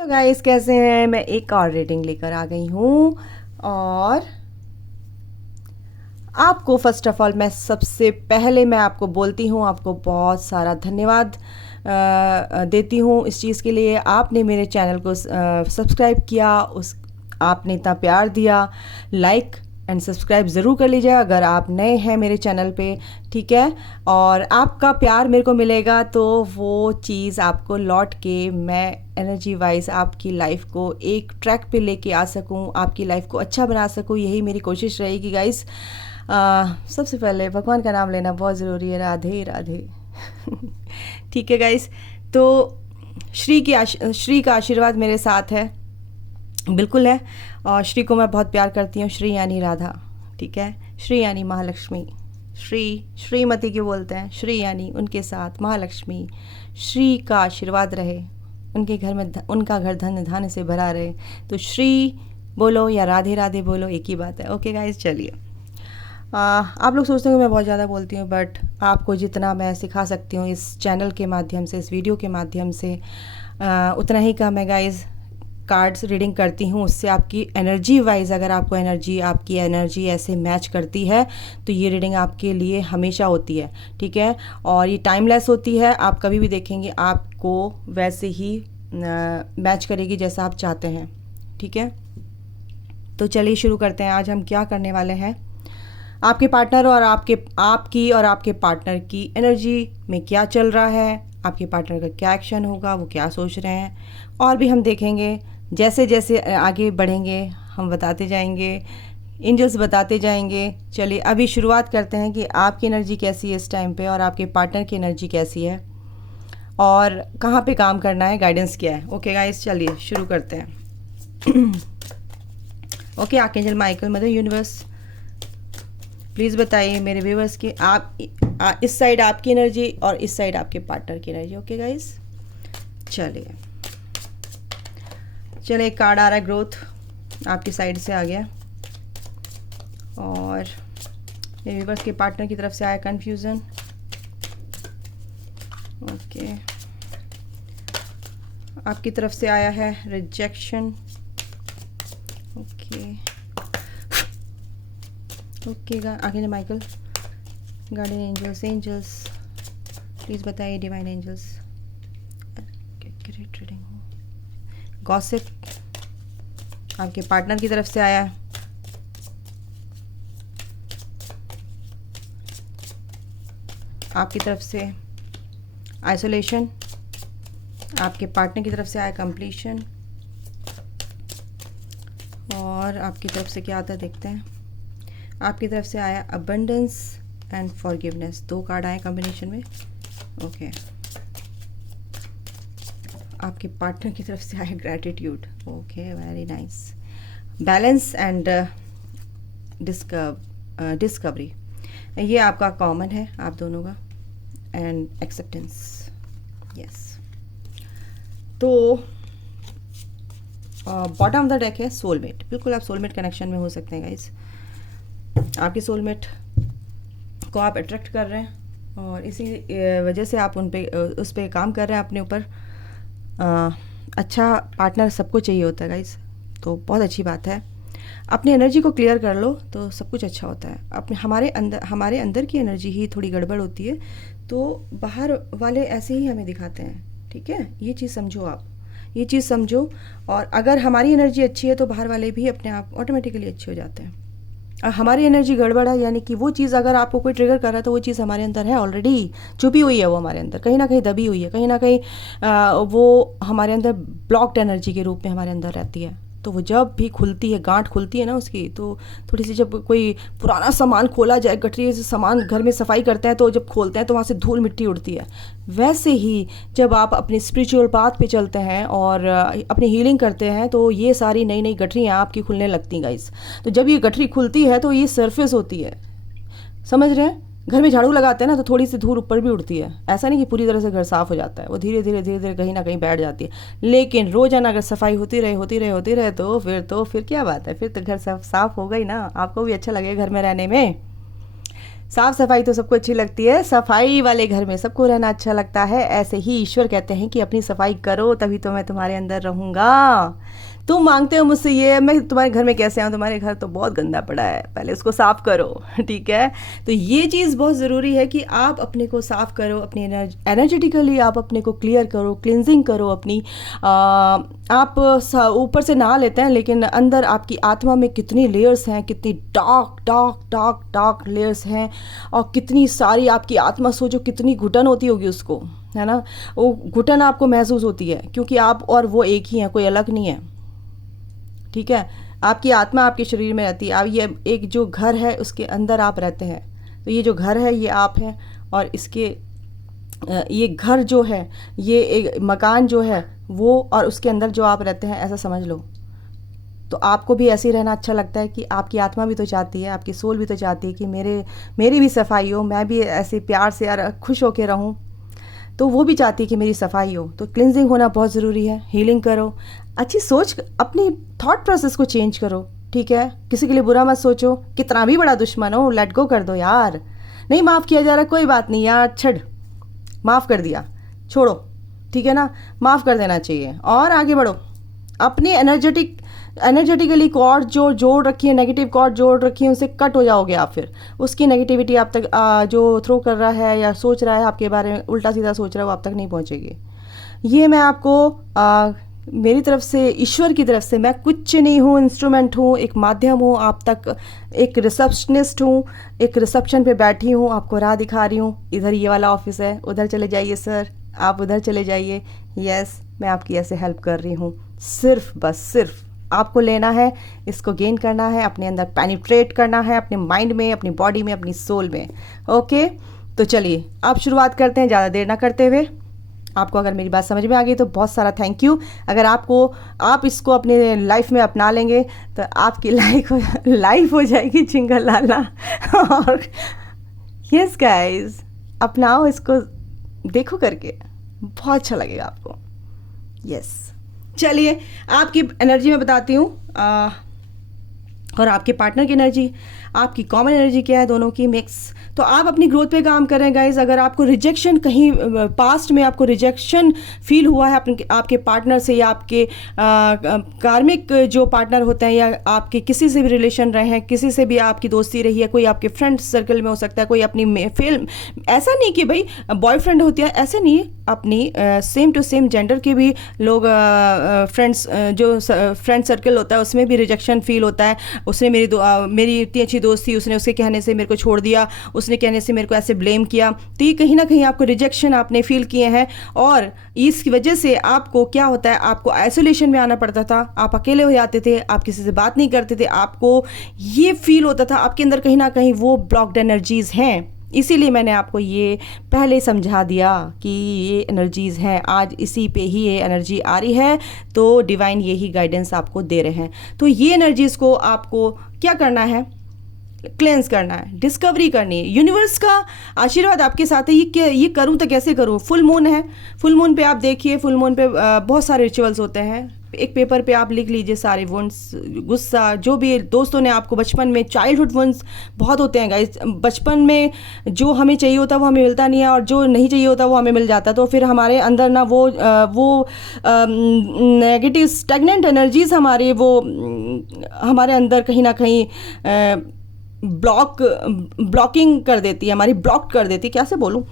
Hello guys, कैसे हैं। मैं एक और रीडिंग लेकर आ गई हूँ। और आपको फर्स्ट ऑफ ऑल मैं सबसे पहले मैं आपको बोलती हूँ, आपको बहुत सारा धन्यवाद देती हूँ इस चीज़ के लिए। आपने मेरे चैनल को सब्सक्राइब किया, उस आपने इतना प्यार दिया। लाइक एंड सब्सक्राइब ज़रूर कर लीजिए अगर आप नए हैं मेरे चैनल पे, ठीक है। और आपका प्यार मेरे को मिलेगा तो वो चीज़ आपको लौट के मैं एनर्जी वाइज आपकी लाइफ को एक ट्रैक पे लेके आ सकूं, आपकी लाइफ को अच्छा बना सकूं, यही मेरी कोशिश रहेगी गाइस। सबसे पहले भगवान का नाम लेना बहुत ज़रूरी है। राधे राधे। ठीक है गाइस, तो श्री का आशीर्वाद मेरे साथ है, बिल्कुल है। और श्री को मैं बहुत प्यार करती हूँ। श्री यानी राधा, ठीक है। श्री यानी महालक्ष्मी। श्रीमती क्यों बोलते हैं, श्री यानी उनके साथ महालक्ष्मी। श्री का आशीर्वाद रहे, उनके घर में उनका घर धन धान्य से भरा रहे। तो श्री बोलो या राधे राधे बोलो, एक ही बात है। ओके गाइस, चलिए। आप लोग सोचते हैं कि मैं बहुत ज़्यादा बोलती हूँ, बट आपको जितना मैं सिखा सकती हूँ इस चैनल के माध्यम से, इस वीडियो के माध्यम से, उतना ही कम है गाइस। कार्ड्स रीडिंग करती हूँ, उससे आपकी एनर्जी वाइज, अगर आपको आपकी एनर्जी ऐसे मैच करती है तो ये रीडिंग आपके लिए हमेशा होती है, ठीक है। और ये टाइमलेस होती है, आप कभी भी देखेंगे आपको वैसे ही मैच करेगी जैसा आप चाहते हैं, ठीक है। तो चलिए शुरू करते हैं। आज हम क्या करने वाले हैं, आपके पार्टनर और आपकी और आपके पार्टनर की एनर्जी में क्या चल रहा है, आपके पार्टनर का क्या एक्शन होगा, वो क्या सोच रहे हैं, और भी हम देखेंगे। जैसे जैसे आगे बढ़ेंगे हम बताते जाएंगे, एंजल्स बताते जाएंगे। चलिए अभी शुरुआत करते हैं कि आपकी एनर्जी कैसी है इस टाइम पे, और आपके पार्टनर की एनर्जी कैसी है, और कहाँ पे काम करना है, गाइडेंस क्या है। ओके गाइस, चलिए शुरू करते हैं। Okay, archangel Michael, mother universe, please बताइए मेरे व्यूवर्स की इस साइड आपकी एनर्जी और इस साइड आपके पार्टनर की एनर्जी। ओके गाइस, चलिए एक कार्ड आ रहा है, ग्रोथ आपकी साइड से आ गया, और मेरे व्यूवर्स के पार्टनर की तरफ से आया कंफ्यूजन। ओके, आपकी तरफ से आया है रिजेक्शन। ओके आगे माइकल, गार्डियन एंजल्स प्लीज़ बताइए, डिवाइन एंजल्स, ग्रेट रीडिंग हो। गॉसिप आपके पार्टनर की तरफ से आया है। आपकी तरफ से आइसोलेशन, आपके पार्टनर की तरफ से आया कंप्लीशन, और आपकी तरफ से क्या आता है देखते हैं। आपकी तरफ से आया अबंडेंस एंड फॉरगिवनेस, 2 कार्ड आए कॉम्बिनेशन में। ओके, आपके पार्टनर की तरफ से आया gratitude. Okay, very nice. Balance and discovery, ये आपका कॉमन है आप दोनों का, एंड एक्सेप्टेंस। यस, तो बॉटम ऑफ द डेक है सोलमेट। बिल्कुल आप सोलमेट कनेक्शन में हो सकते हैं गाइस। आपके सोलमेट को आप अट्रैक्ट कर रहे हैं, और इसी वजह से आप उस पे काम कर रहे हैं अपने ऊपर। अच्छा पार्टनर सबको चाहिए होता है गाइस, तो बहुत अच्छी बात है। अपनी एनर्जी को क्लियर कर लो तो सब कुछ अच्छा होता है। अपने हमारे अंदर की एनर्जी ही थोड़ी गड़बड़ होती है, तो बाहर वाले ऐसे ही हमें दिखाते हैं, ठीक है। ये चीज़ समझो, आप ये चीज़ समझो। और अगर हमारी एनर्जी अच्छी है तो बाहर वाले भी अपने आप ऑटोमेटिकली अच्छे हो जाते हैं। हमारी एनर्जी गड़बड़ है, यानी कि वो चीज़ अगर आपको कोई ट्रिगर कर रहा है तो वो चीज़ हमारे अंदर है, ऑलरेडी छुपी हुई है, वो हमारे अंदर कहीं ना कहीं दबी हुई है, कहीं ना कहीं वो हमारे अंदर ब्लॉक्ड एनर्जी के रूप में हमारे अंदर रहती है। तो वो जब भी खुलती है, गांठ खुलती है ना उसकी, तो थोड़ी सी, जब कोई पुराना सामान खोला जाए, गठरी से सामान घर में सफाई करते हैं, तो जब खोलते हैं तो वहाँ से धूल मिट्टी उड़ती है। वैसे ही जब आप अपनी स्पिरिचुअल पाथ पे चलते हैं और अपनी हीलिंग करते हैं, तो ये सारी नई नई गठरियाँ आपकी खुलने लगती हैं गाइस। तो जब ये गठरी खुलती है तो ये सरफेस होती है, समझ रहे हैं। घर में झाड़ू लगाते हैं ना, तो थोड़ी सी धूल ऊपर भी उड़ती है। ऐसा नहीं कि पूरी तरह से घर साफ़ हो जाता है, वो धीरे धीरे कहीं ना कहीं बैठ जाती है। लेकिन रोज़ाना अगर सफाई होती रहे तो फिर क्या बात है, फिर तो घर साफ हो गई ना, आपको भी अच्छा लगेगा घर में रहने में। साफ सफाई तो सबको अच्छी लगती है, सफाई वाले घर में सबको रहना अच्छा लगता है। ऐसे ही ईश्वर कहते हैं कि अपनी सफाई करो तभी तो मैं तुम्हारे अंदर रहूँगा। तुम मांगते हो मुझसे ये, मैं तुम्हारे घर में कैसे आऊँ, तुम्हारे घर तो बहुत गंदा पड़ा है, पहले उसको साफ़ करो। ठीक है, तो ये चीज़ बहुत ज़रूरी है कि आप अपने को साफ़ करो, अपनी एनर्जेटिकली आप अपने को क्लियर करो, क्लिनजिंग करो अपनी। आप ऊपर से नहा लेते हैं लेकिन अंदर आपकी आत्मा में कितनी लेयर्स हैं, कितनी dark dark dark dark layers हैं, और कितनी सारी आपकी आत्मा सोचो कितनी घुटन होती होगी उसको, है ना। वो घुटन आपको महसूस होती है क्योंकि आप और वो एक ही हैं, कोई अलग नहीं है। ठीक है, आपकी आत्मा आपके शरीर में रहती है। अब ये एक जो घर है उसके अंदर आप रहते हैं, तो ये जो घर है ये आप हैं, और इसके ये घर जो है, ये एक मकान जो है वो, और उसके अंदर जो आप रहते हैं, ऐसा समझ लो। तो आपको भी ऐसे ही रहना अच्छा लगता है कि आपकी आत्मा भी तो चाहती है, आपकी सोल भी तो चाहती है कि मेरी भी सफाई हो, मैं भी ऐसे प्यार से यार खुश होकर रहूं। तो वो भी चाहती है कि मेरी सफाई हो। तो क्लिनजिंग होना बहुत ज़रूरी है। हीलिंग करो, अच्छी सोच, अपनी थॉट प्रोसेस को चेंज करो। ठीक है, किसी के लिए बुरा मत सोचो, कितना भी बड़ा दुश्मन हो लेट गो कर दो यार। नहीं माफ़ किया जा रहा, कोई बात नहीं यार, छड़, माफ़ कर दिया, छोड़ो। ठीक है ना, माफ़ कर देना चाहिए और आगे बढ़ो। अपनी एनर्जेटिकली कॉर्ड जो जोड़ रखी है, नेगेटिव कॉर्ड जोड़ रखी है, उनसे कट हो जाओगे आप। फिर उसकी नेगेटिविटी आप तक जो थ्रो कर रहा है या सोच रहा है आपके बारे में, उल्टा सीधा सोच रहा है, वो आप तक नहीं पहुंचेगी। ये मैं आपको मेरी तरफ से, ईश्वर की तरफ से, मैं कुछ नहीं हूँ, इंस्ट्रूमेंट हूँ, एक माध्यम हूँ आप तक, एक रिसेप्शनिस्ट हूँ, एक रिसेप्शन पे बैठी हूँ, आपको राह दिखा रही हूँ। इधर ये वाला ऑफिस है, उधर चले जाइए सर, आप उधर चले जाइए। यस, मैं आपकी ऐसे हेल्प कर रही हूँ। सिर्फ आपको लेना है, इसको गेन करना है, अपने अंदर पेनिट्रेट करना है, अपने माइंड में, अपनी बॉडी में, अपनी सोल में। ओके, तो चलिए अब शुरुआत करते हैं, ज़्यादा देर ना करते हुए। आपको अगर मेरी बात समझ में आ गई तो बहुत सारा थैंक यू। अगर आप इसको अपने लाइफ में अपना लेंगे तो आपकी लाइफ हो जाएगी चिंगल लाला। और यस गाइस, अपनाओ इसको, देखो करके, बहुत अच्छा लगेगा आपको। यस, चलिए आपकी एनर्जी मैं बताती हूँ, और आपके पार्टनर की एनर्जी, आपकी कॉमन एनर्जी क्या है, दोनों की मिक्स। तो आप अपनी ग्रोथ पे काम कर रहे हैं गाइज। अगर आपको रिजेक्शन, कहीं पास्ट में आपको रिजेक्शन फील हुआ है आपके पार्टनर से, या आपके कार्मिक जो पार्टनर होते हैं, या आपके किसी से भी रिलेशन रहे हैं, किसी से भी आपकी दोस्ती रही है, कोई आपके फ्रेंड सर्कल में हो सकता है, कोई अपनी फिल्म, ऐसा नहीं कि भाई बॉयफ्रेंड होती है, ऐसे नहीं, अपनी सेम टू सेम जेंडर के भी लोग, फ्रेंड्स, जो फ्रेंड सर्कल होता है उसमें भी रिजेक्शन फील होता है। उसने मेरी इतनी अच्छी दोस्त थी, उसने उसके कहने से मेरे को छोड़ दिया, उसने कहने से मेरे को ऐसे ब्लेम किया। तो ये कहीं ना कहीं आपको रिजेक्शन आपने फील किए हैं, और इसकी वजह से आपको क्या होता है, आपको आइसोलेशन में आना पड़ता था, आप अकेले हो जाते थे, आप किसी से बात नहीं करते थे, आपको ये फील होता था आपके अंदर कहीं ना कहीं वो ब्लॉक्ड एनर्जीज हैं। इसीलिए मैंने आपको ये पहले समझा दिया कि ये एनर्जीज़ हैं, आज इसी पे ही ये एनर्जी आ रही है, तो डिवाइन यही गाइडेंस आपको दे रहे हैं। तो ये एनर्जीज़ को आपको क्या करना है, क्लेंस करना है, डिस्कवरी करनी है। यूनिवर्स का आशीर्वाद आपके साथ है। ये करूँ तो कैसे करूँ? फुल मून है, फुल मून पे आप देखिए, फुल मून पे बहुत सारे रिचुअल्स होते हैं। एक पेपर पे आप लिख लीजिए सारे वुंड्स, गुस्सा, जो भी दोस्तों ने आपको बचपन में, चाइल्डहुड वुंड्स बहुत होते हैं गाइस। बचपन में जो हमें चाहिए होता है वो हमें मिलता नहीं है, और जो नहीं चाहिए होता वो हमें मिल जाता है। तो फिर हमारे अंदर ना वो नेगेटिव स्टैग्नेंट एनर्जीज हमारे, वो हमारे अंदर कहीं ना कहीं ब्लॉकिंग कर देती है, हमारी ब्लॉक कर देती है, कैसे बोलूँ,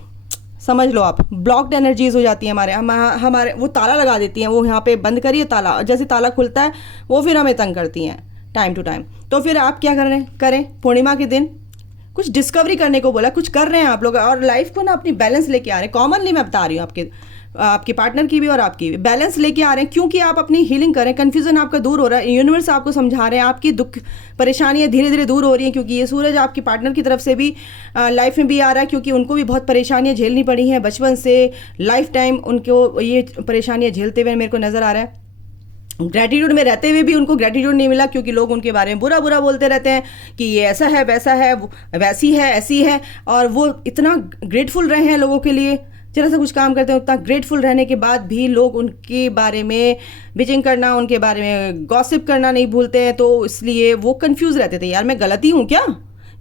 समझ लो आप, ब्लॉक्ड एनर्जीज हो जाती है हमारे वो ताला लगा देती हैं, वो यहाँ पे बंद करिए ताला, जैसे ताला खुलता है वो फिर हमें तंग करती हैं टाइम टू टाइम। तो फिर आप क्या करें, पूर्णिमा के दिन कुछ डिस्कवरी करने को बोला, कुछ कर रहे हैं आप लोग, और लाइफ को ना अपनी बैलेंस लेके आ रहे हैं। कॉमनली मैं बता रही हूँ, आपके पार्टनर की भी और आपकी भी बैलेंस लेके आ रहे हैं, क्योंकि आप अपनी हीलिंग करें, कन्फ्यूजन आपका दूर हो रहा है। यूनिवर्स आपको समझा रहे हैं, आपकी दुख परेशानियां धीरे धीरे दूर हो रही हैं, क्योंकि ये सूरज आपके पार्टनर की तरफ से भी लाइफ में भी आ रहा है, क्योंकि उनको भी बहुत परेशानियां झेलनी पड़ी हैं बचपन से, लाइफ टाइम उनको ये परेशानियां झेलते हुए मेरे को नज़र आ रहा है। ग्रेटिट्यूड में रहते हुए भी उनको ग्रेटिट्यूड नहीं मिला, क्योंकि लोग उनके बारे में बुरा बुरा बोलते रहते हैं कि ये ऐसा है, वैसा है, वैसी है, ऐसी है, और वो इतना ग्रेटफुल रहे हैं लोगों के लिए, जरा सा कुछ काम करते हैं उतना ग्रेटफुल रहने के बाद भी लोग उनके बारे में बिचिंग करना, उनके बारे में गॉसिप करना नहीं भूलते हैं। तो इसलिए वो कंफ्यूज रहते थे, यार मैं गलती हूँ क्या,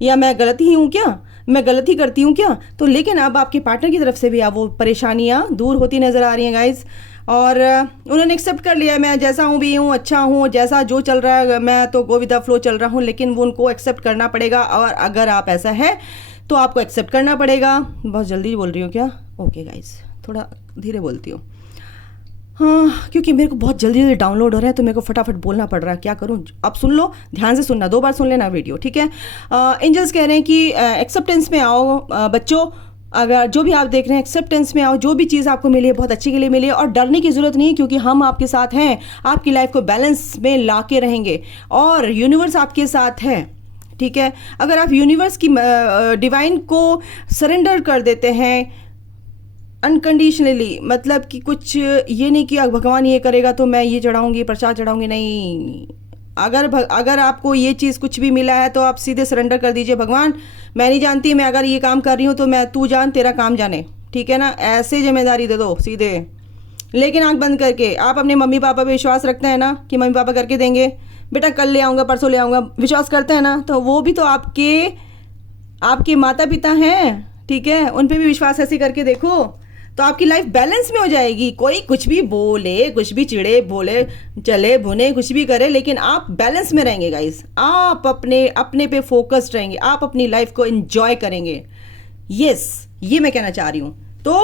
या मैं गलती ही हूँ क्या, मैं गलती करती हूँ क्या? तो लेकिन अब आपके पार्टनर की तरफ से भी अब वो परेशानियाँ दूर होती नज़र आ रही हैं गाइज़, और उन्होंने एक्सेप्ट कर लिया मैं जैसा हूँ भी हूँ, अच्छा हूँ, जैसा जो चल रहा है मैं तो गो विद द फ्लो चल रहा हूँ, लेकिन वो उनको एक्सेप्ट करना पड़ेगा। और अगर आप ऐसा है तो आपको एक्सेप्ट करना पड़ेगा। बहुत जल्दी बोल रही हूँ क्या? ओके गाइज़, थोड़ा धीरे बोलती हूँ, हाँ, क्योंकि मेरे को बहुत जल्दी जल्दी डाउनलोड हो रहा है तो मेरे को फटाफट बोलना पड़ रहा है, क्या करूँ? आप सुन लो, ध्यान से सुनना, 2 बार सुन लेना वीडियो, ठीक है? एंजल्स कह रहे हैं कि एक्सेप्टेंस में आओ बच्चों, अगर जो भी आप देख रहे हैं एक्सेप्टेंस में आओ, जो भी चीज़ आपको मिली है बहुत अच्छी के लिए मिली है, और डरने की ज़रूरत नहीं है क्योंकि हम आपके साथ हैं, आपकी लाइफ को बैलेंस में ला के रहेंगे और यूनिवर्स आपके साथ है, ठीक है? अगर आप यूनिवर्स की डिवाइन को सरेंडर कर देते हैं अनकंडीशनली, मतलब कि कुछ ये नहीं कि भगवान ये करेगा तो मैं ये चढ़ाऊंगी, प्रसाद चढ़ाऊंगी, नहीं। अगर आपको ये चीज़ कुछ भी मिला है तो आप सीधे सरेंडर कर दीजिए, भगवान मैं नहीं जानती, मैं अगर ये काम कर रही हूँ तो मैं, तू जान, तेरा काम जाने, ठीक है ना? ऐसे जिम्मेदारी दे दो सीधे। लेकिन आंख बंद करके आप अपने मम्मी पापा पे विश्वास रखते हैं ना कि मम्मी पापा करके देंगे, बेटा कल ले आऊँगा, परसों ले आऊँगा, विश्वास करते हैं ना? तो वो भी तो आपके माता पिता हैं, ठीक है? उन पर भी विश्वास ऐसे करके देखो तो आपकी लाइफ बैलेंस में हो जाएगी। कोई कुछ भी बोले, कुछ भी चिड़े, बोले, चले भुने, कुछ भी करे, लेकिन आप बैलेंस में रहेंगे गाइस। आप अपने पे फोकस्ड रहेंगे, आप अपनी लाइफ को एंजॉय करेंगे। यस, ये मैं कहना चाह रही हूँ। तो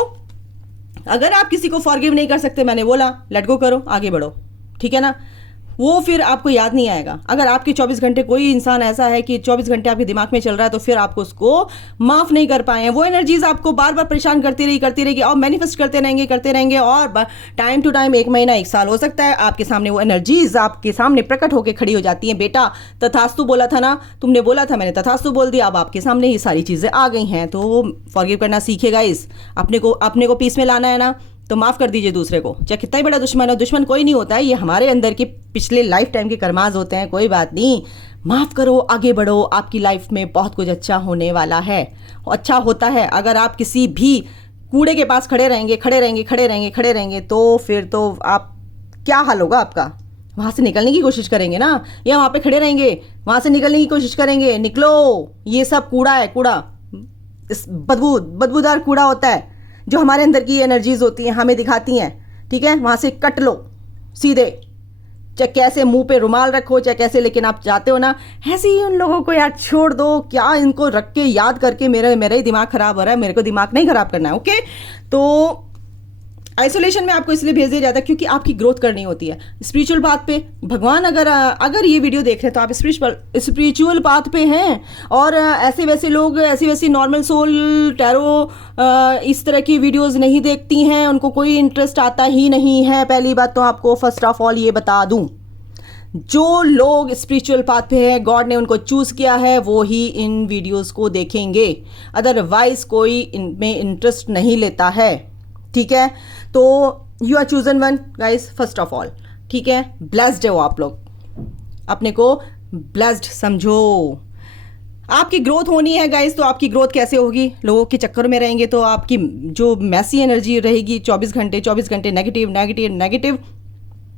अगर आप किसी को फॉरगिव नहीं कर सकते, मैंने बोला लेट गो करो, आगे बढ़ो, ठीक है ना? वो फिर आपको याद नहीं आएगा। अगर आपके 24 घंटे कोई इंसान ऐसा है कि 24 घंटे आपके दिमाग में चल रहा है तो फिर आपको उसको माफ़ नहीं कर पाए हैं। वो एनर्जीज आपको बार बार परेशान करती रहेगी और मैनिफेस्ट करते रहेंगे और टाइम टू टाइम, 1 महीना 1 साल हो सकता है, आपके सामने वो एनर्जीज आपके सामने प्रकट होकर खड़ी हो जाती हैं। बेटा तथास्तु बोला था ना, तुमने बोला था, मैंने तथास्तु बोल दिया, अब आपके सामने ये सारी चीज़ें आ गई हैं। तो फॉरगिव करना सीखेगा इस अपने को पीस में लाना है ना, तो माफ़ कर दीजिए दूसरे को, चाहे कितना ही बड़ा दुश्मन हो। दुश्मन कोई नहीं होता है, ये हमारे अंदर के पिछले लाइफ टाइम के कर्माज होते हैं। कोई बात नहीं, माफ़ करो, आगे बढ़ो, आपकी लाइफ में बहुत कुछ अच्छा होने वाला है, अच्छा होता है। अगर आप किसी भी कूड़े के पास खड़े रहेंगे तो फिर तो आप, क्या हाल होगा आपका? वहाँ से निकलने की कोशिश करेंगे ना, या वहाँ पे खड़े रहेंगे, वहाँ से निकलने की कोशिश करेंगे? निकलो, ये सब कूड़ा है, कूड़ा, इस बदबूदार कूड़ा होता है जो हमारे अंदर की एनर्जीज होती हैं, हमें दिखाती हैं, ठीक है? वहाँ से कट लो सीधे, चाहे कैसे मुंह पे रुमाल रखो, चाहे कैसे, लेकिन आप जाते हो ना, ऐसे ही उन लोगों को यार छोड़ दो। क्या इनको रख के याद करके मेरा ही दिमाग खराब हो रहा है, मेरे को दिमाग नहीं खराब करना है, ओके? तो आइसोलेशन में आपको इसलिए भेज दिया जाता है क्योंकि आपकी ग्रोथ करनी होती है स्पिरिचुअल पाथ पे। भगवान अगर ये वीडियो देख रहे हैं तो आप स्पिरिचुअल पाथ पे हैं, और ऐसे वैसे लोग, ऐसी वैसी नॉर्मल सोल टैरो इस तरह की वीडियोस नहीं देखती हैं, उनको कोई इंटरेस्ट आता ही नहीं है। पहली बात तो आपको फर्स्ट ऑफ ऑल ये बता दूं, जो लोग स्पिरिचुअल पाथ पे हैं, गॉड ने उनको चूज़ किया है, वो ही इन वीडियोस को देखेंगे, अदरवाइज कोई इनमें इंटरेस्ट नहीं लेता है, ठीक है? तो you are chosen one guys, first of all, ठीक है? ब्लेस्ड हो आप लोग, अपने को ब्लेस्ड समझो। आपकी ग्रोथ होनी है गाइस, तो आपकी ग्रोथ कैसे होगी? लोगों के चक्कर में रहेंगे तो आपकी जो मैसी एनर्जी रहेगी 24 घंटे नेगेटिव,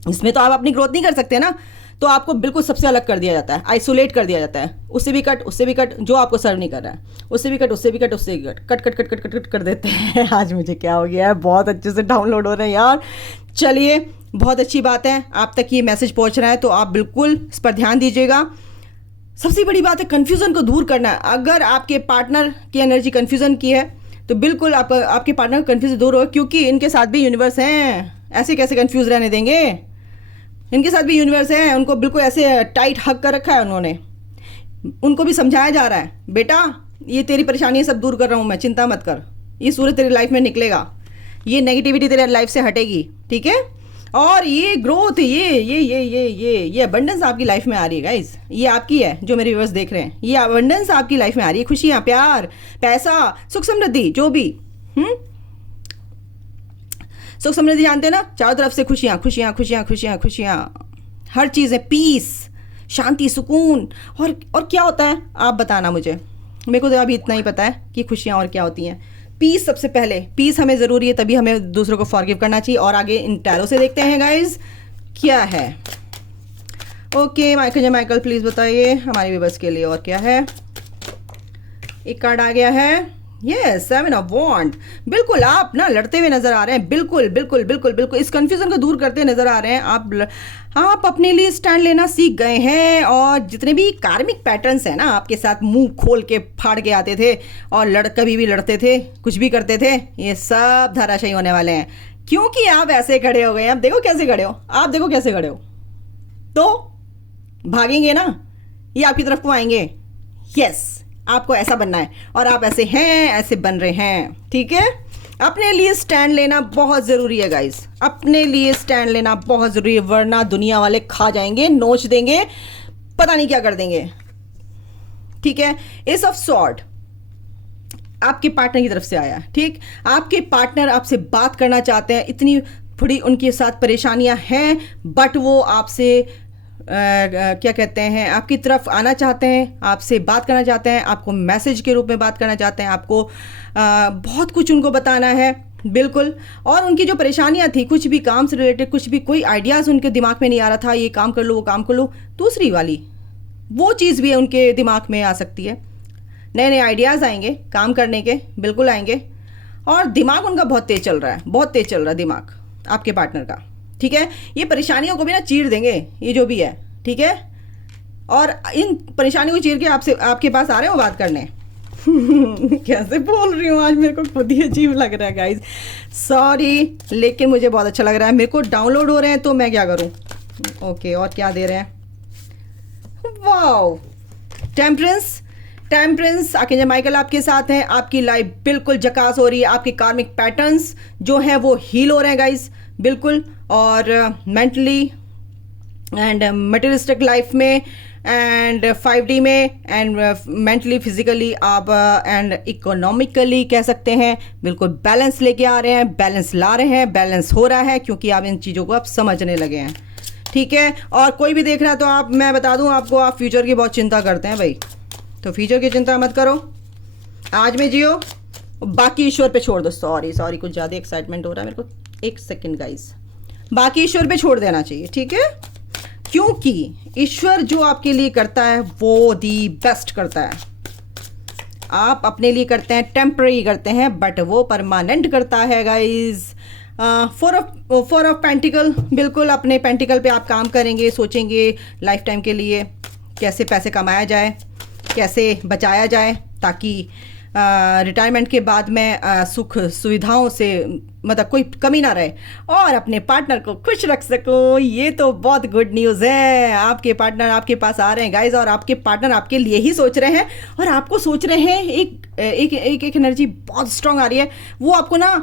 इसमें तो आप अपनी ग्रोथ नहीं कर सकते ना। तो आपको बिल्कुल सबसे अलग कर दिया जाता है, आइसोलेट कर दिया जाता है, उससे भी कट, जो आपको सर्व नहीं कर रहा है, उससे भी कट कर देते हैं। आज मुझे क्या हो गया है, बहुत अच्छे से डाउनलोड हो रहे हैं यार। चलिए, बहुत अच्छी बात है, आप तक ये मैसेज पहुंच रहा है, तो आप बिल्कुल इस पर ध्यान दीजिएगा। सबसे बड़ी बात है कन्फ्यूज़न को दूर करना। अगर आपके पार्टनर की एनर्जी कन्फ्यूज़न की है तो बिल्कुल आपके पार्टनर को कन्फ्यूज़न दूर हो, क्योंकि इनके साथ भी यूनिवर्स हैं, ऐसे कैसे कन्फ्यूज़ रहने देंगे? इनके साथ भी यूनिवर्स है, उनको बिल्कुल ऐसे टाइट हक कर रखा है उन्होंने। उनको भी समझाया जा रहा है, बेटा ये तेरी परेशानी सब दूर कर रहा हूँ मैं, चिंता मत कर, ये सूरज तेरी लाइफ में निकलेगा, ये नेगेटिविटी तेरे लाइफ से हटेगी, ठीक है? और ये ग्रोथ, ये अबंडेंस आपकी लाइफ में आ रही है गाइस, ये आपकी है जो मेरे व्यूअर्स देख रहे हैं, ये अबंडेंस आपकी लाइफ में आ रही है। खुशियाँ, प्यार, पैसा, सुख समृद्धि, जो भी सुख समृद्धि जानते हैं ना, चारों तरफ से खुशियाँ, हर चीज़ है, पीस, शांति, सुकून। और क्या होता है आप बताना मुझे, मेरे को तो अभी इतना ही पता है कि खुशियाँ और क्या होती हैं। पीस, सबसे पहले पीस हमें ज़रूरी है, तभी हमें दूसरों को फॉरगिव करना चाहिए। और आगे इन टैरो से देखते हैं गाइज क्या है। ओके माइकल प्लीज़ बताइए हमारे व्यूअर्स के लिए और क्या है। एक कार्ड आ गया है, ये 7 ऑफ वॉन्ड। बिल्कुल आप ना लड़ते हुए नजर आ रहे हैं, बिल्कुल बिल्कुल बिल्कुल बिल्कुल इस कंफ्यूजन को दूर करते नजर आ रहे हैं आप अपने लिए स्टैंड लेना सीख गए हैं। और जितने भी कार्मिक पैटर्न्स हैं ना, आपके साथ मुंह खोल के फाड़ के आते थे और कभी भी लड़ते थे, कुछ भी करते थे, ये सब धराशायी होने वाले हैं, क्योंकि आप ऐसे खड़े हो गए हैं। आप देखो कैसे खड़े हो, आप देखो कैसे खड़े हो, तो भागेंगे ना, ये आपकी तरफ को आएंगे। यस, आपको ऐसा बनना है और आप ऐसे हैं, ऐसे बन रहे हैं, ठीक है। अपने लिए स्टैंड लेना बहुत ज़रूरी है गाइस, अपने लिए स्टैंड लेना बहुत ज़रूरी है, वरना दुनिया वाले खा जाएंगे, नोच देंगे, पता नहीं क्या कर देंगे, ठीक है। एस ऑफ सॉर्ड आपके पार्टनर की तरफ से आया, ठीक। आपके पार्टनर आपसे बात करना चाहते हैं, इतनी थोड़ी उनके साथ परेशानियां हैं, बट वो आपसे क्या कहते हैं, आपकी तरफ आना चाहते हैं, आपसे बात करना चाहते हैं, आपको मैसेज के रूप में बात करना चाहते हैं, आपको बहुत कुछ उनको बताना है, बिल्कुल। और उनकी जो परेशानियां थी, कुछ भी काम से रिलेटेड, कुछ भी कोई आइडियाज़ उनके दिमाग में नहीं आ रहा था, ये काम कर लो, वो काम कर लो, दूसरी वाली वो चीज़ भी उनके दिमाग में आ सकती है, नए नए आइडियाज़ आएंगे काम करने के, बिल्कुल आएंगे। और दिमाग उनका बहुत तेज़ चल रहा है, बहुत तेज़ चल रहा है दिमाग आपके पार्टनर का, ठीक है। ये परेशानियों को भी ना चीर देंगे, ये जो भी है, ठीक है। और इन परेशानियों को चीर के आपसे आपके पास आ रहे हो बात करने कैसे बोल रही हूँ आज, मेरे को खुद ही अजीब लग रहा है गाइज, सॉरी, लेकिन मुझे बहुत अच्छा लग रहा है। मेरे को डाउनलोड हो रहे हैं तो मैं क्या करूँ। ओके, और क्या दे रहे हैं, wow, temperance. Temperance archangel Michael आपके साथ हैं, आपकी लाइफ बिल्कुल जकास हो रही है, आपके कार्मिक पैटर्न्स जो हैं वो हील हो रहे हैं गाइज, बिल्कुल। और मेंटली एंड मटेरियलिस्टिक लाइफ में एंड 5D में एंड मेंटली फिजिकली आप एंड इकोनॉमिकली कह सकते हैं, बिल्कुल बैलेंस लेके आ रहे हैं, बैलेंस ला रहे हैं, बैलेंस हो रहा है, क्योंकि आप इन चीज़ों को आप समझने लगे हैं, ठीक है। और कोई भी देख रहा है तो आप, मैं बता दूं आपको, आप फ्यूचर की बहुत चिंता करते हैं भाई, तो फ्यूचर की चिंता मत करो, आज में जियो, बाकी ईश्वर पे छोड़ दो। सॉरी कुछ ज़्यादा एक्साइटमेंट हो रहा है मेरे को, एक सेकेंड गाइस, बाकी ईश्वर पे छोड़ देना चाहिए, ठीक है, क्योंकि ईश्वर जो आपके लिए करता है वो दी बेस्ट करता है। आप अपने लिए करते हैं, टेम्पररी करते हैं, बट वो परमानेंट करता है गाइज। 4 ऑफ पेंटिकल, बिल्कुल अपने पेंटिकल पे आप काम करेंगे, सोचेंगे लाइफ टाइम के लिए कैसे पैसे कमाया जाए, कैसे बचाया जाए, ताकि रिटायरमेंट के बाद में सुख सुविधाओं से मतलब कोई कमी ना रहे, और अपने पार्टनर को खुश रख सको। ये तो बहुत गुड न्यूज़ है, आपके पार्टनर आपके पास आ रहे हैं गाइज, और आपके पार्टनर आपके लिए ही सोच रहे हैं, और आपको सोच रहे हैं, एक एनर्जी बहुत स्ट्रांग आ रही है, वो आपको ना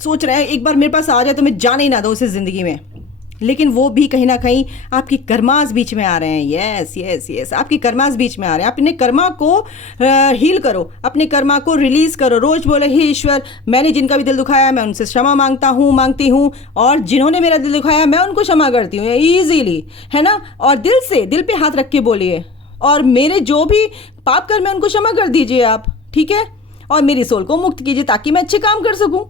सोच रहे हैं एक बार मेरे पास आ जाए तो मैं जाने ही ना दूँ उसे ज़िंदगी में। लेकिन वो भी कहीं ना कहीं आपकी कर्मास बीच में आ रहे हैं। यस यस यस, आपकी कर्मास बीच में आ रहे हैं। अपने कर्मा को हील करो, अपने कर्मा को रिलीज करो। रोज बोले, हे ईश्वर, मैंने जिनका भी दिल दुखाया मैं उनसे क्षमा मांगती हूँ, और जिन्होंने मेरा दिल दुखाया मैं उनको क्षमा करती हूँ, ईजीली, है ना। और दिल से, दिल पे हाथ रख के बोलिए, और मेरे जो भी पाप कर मैं उनको क्षमा कर दीजिए आप, ठीक है, और मेरी सोल को मुक्त कीजिए ताकि मैं अच्छे काम कर सकूँ।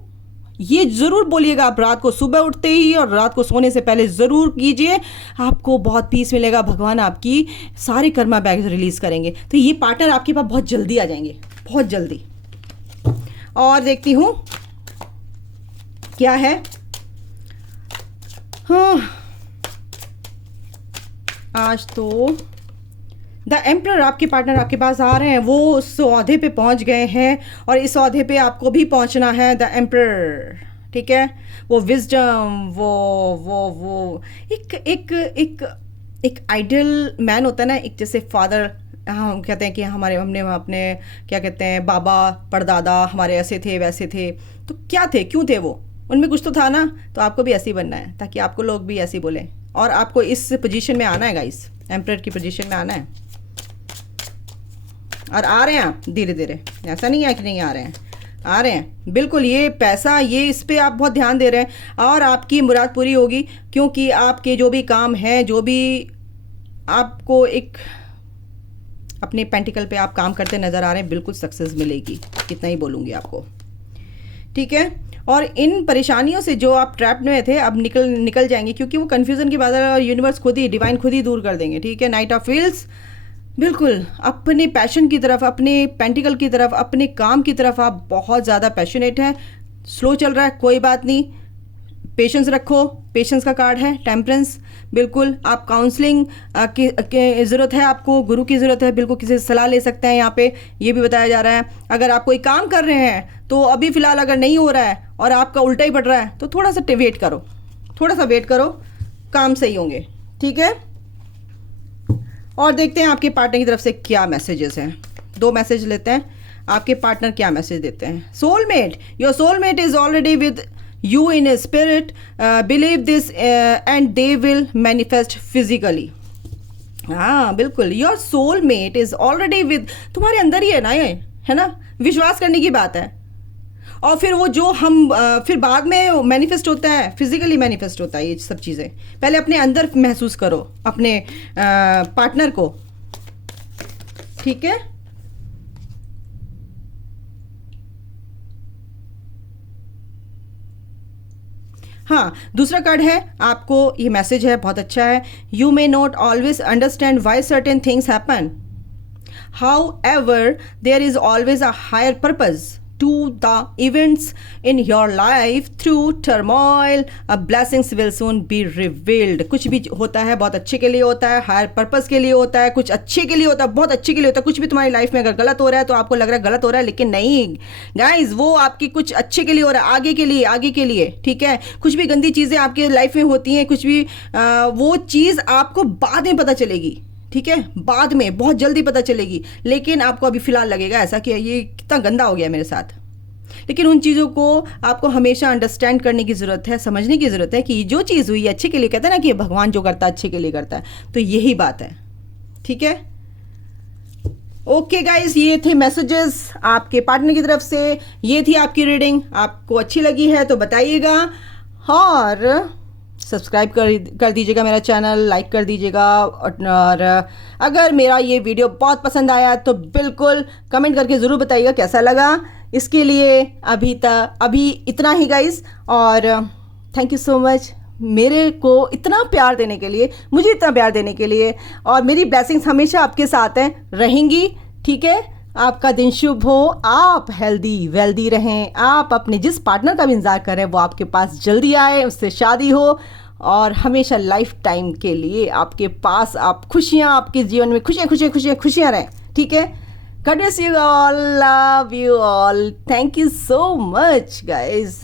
ये ज़रूर बोलिएगा आप रात को, सुबह उठते ही और रात को सोने से पहले ज़रूर कीजिए, आपको बहुत पीस मिलेगा। भगवान आपकी सारे कर्मा बैग्स रिलीज़ करेंगे, तो ये पार्टनर आपके पास बहुत जल्दी आ जाएंगे, बहुत जल्दी। और देखती हूँ क्या है। हाँ, आज तो द एम्परर, आपके पार्टनर आपके पास आ रहे हैं, वो उस ओहदे पे पहुंच गए हैं, और इस ओहदे पे आपको भी पहुंचना है। द एम्परर, ठीक है, वो विजडम, वो एक आइडियल मैन होता है ना, एक जैसे फादर, हम कहते हैं कि हमने अपने क्या कहते हैं, बाबा परदादा हमारे ऐसे थे वैसे थे, तो क्या थे, क्यों थे वो, उनमें कुछ तो था ना। तो आपको भी ऐसे ही बनना है, ताकि आपको लोग भी ऐसे ही बोलें, और आपको इस पोजीशन में आना है गाइस, एम्परर की पोजीशन में आना है। और आ रहे हैं आप धीरे धीरे, ऐसा नहीं है कि नहीं आ रहे हैं, आ रहे हैं बिल्कुल। ये पैसा, ये इस पे आप बहुत ध्यान दे रहे हैं, और आपकी मुराद पूरी होगी, क्योंकि आपके जो भी काम है, जो भी आपको एक अपने पेंटिकल पे आप काम करते नज़र आ रहे हैं, बिल्कुल सक्सेस मिलेगी, कितना ही बोलूँगी आपको, ठीक है। और इन परेशानियों से जो आप ट्रैप में थे, अब निकल जाएंगे, क्योंकि वो कन्फ्यूज़न की बात है, और यूनिवर्स खुद ही, डिवाइन खुद ही दूर कर देंगे, ठीक है। नाइट ऑफ व्हील्स, बिल्कुल, अपने पैशन की तरफ, अपने पेंटिकल की तरफ, अपने काम की तरफ आप बहुत ज़्यादा पैशनेट हैं। स्लो चल रहा है, कोई बात नहीं, पेशेंस रखो। पेशेंस का कार्ड है टेम्परेंस। बिल्कुल आप काउंसलिंग की ज़रूरत है, आपको गुरु की ज़रूरत है, बिल्कुल किसी से सलाह ले सकते हैं। यहाँ पे ये भी बताया जा रहा है, अगर आप कोई काम कर रहे हैं तो अभी फ़िलहाल अगर नहीं हो रहा है और आपका उल्टा ही पड़ रहा है तो थोड़ा सा वेट करो, थोड़ा सा वेट करो, काम सही होंगे। ठीक है, और देखते हैं आपके पार्टनर की तरफ से क्या मैसेजेस हैं। 2 मैसेज लेते हैं, आपके पार्टनर क्या मैसेज देते हैं। Soulmate, your soulmate is already with you in a spirit, believe this and they will manifest physically. हाँ बिल्कुल, your soulmate is already with, तुम्हारे अंदर ही है ना, ये है ना, विश्वास करने की बात है। और फिर वो जो हम फिर बाद में मैनिफेस्ट होता है, फिजिकली मैनिफेस्ट होता है ये सब चीज़ें। पहले अपने अंदर महसूस करो अपने पार्टनर को। ठीक है, हाँ दूसरा कार्ड है, आपको ये मैसेज है, बहुत अच्छा है। You may not always understand why certain things happen, however there is always a higher purpose to the events in your life through turmoil, blessings will soon be revealed। कुछ भी होता है बहुत अच्छे के लिए होता है, हायर पर्पस के लिए होता है, कुछ अच्छे के लिए होता है, बहुत अच्छे के लिए होता है। कुछ भी तुम्हारी लाइफ में अगर गलत हो रहा है तो आपको लग रहा है गलत हो रहा है, लेकिन नहीं गाइज, वो आपकी कुछ अच्छे के लिए हो रहा है, आगे के लिए, आगे के लिए। ठीक है, कुछ भी गंदी चीज़ें आपके लाइफ में होती हैं, कुछ भी वो चीज़ आपको बाद में पता चलेगी। ठीक है, बाद में बहुत जल्दी पता चलेगी, लेकिन आपको अभी फ़िलहाल लगेगा ऐसा कि ये कितना गंदा हो गया मेरे साथ। लेकिन उन चीज़ों को आपको हमेशा अंडरस्टैंड करने की ज़रूरत है, समझने की ज़रूरत है कि जो चीज़ हुई अच्छे के लिए, कहते हैं ना कि भगवान जो करता है अच्छे के लिए करता है, तो यही बात है। ठीक है, ओके गाइस, ये थे मैसेजेस आपके पार्टनर की तरफ से। ये थी आपकी रीडिंग। आपको अच्छी लगी है तो बताइएगा, और सब्सक्राइब कर दीजिएगा मेरा चैनल, लाइक कर दीजिएगा, और अगर मेरा ये वीडियो बहुत पसंद आया तो बिल्कुल कमेंट करके ज़रूर बताइएगा कैसा लगा। इसके लिए अभी इतना ही गाइस, और थैंक यू सो मच मेरे को इतना प्यार देने के लिए, मुझे इतना प्यार देने के लिए, और मेरी ब्लेसिंग्स हमेशा आपके साथ हैं, रहेंगी। ठीक है, आपका दिन शुभ हो, आप हेल्दी वेल्दी रहें, आप अपने जिस पार्टनर का भी इंतज़ार कर रहे हैं वो आपके पास जल्दी आए, उससे शादी हो, और हमेशा लाइफ टाइम के लिए आपके पास आप खुशियाँ, आपके जीवन में खुशियाँ खुशियाँ खुशियाँ खुशियाँ रहें। ठीक है, God bless you all, love you all, thank you so much guys।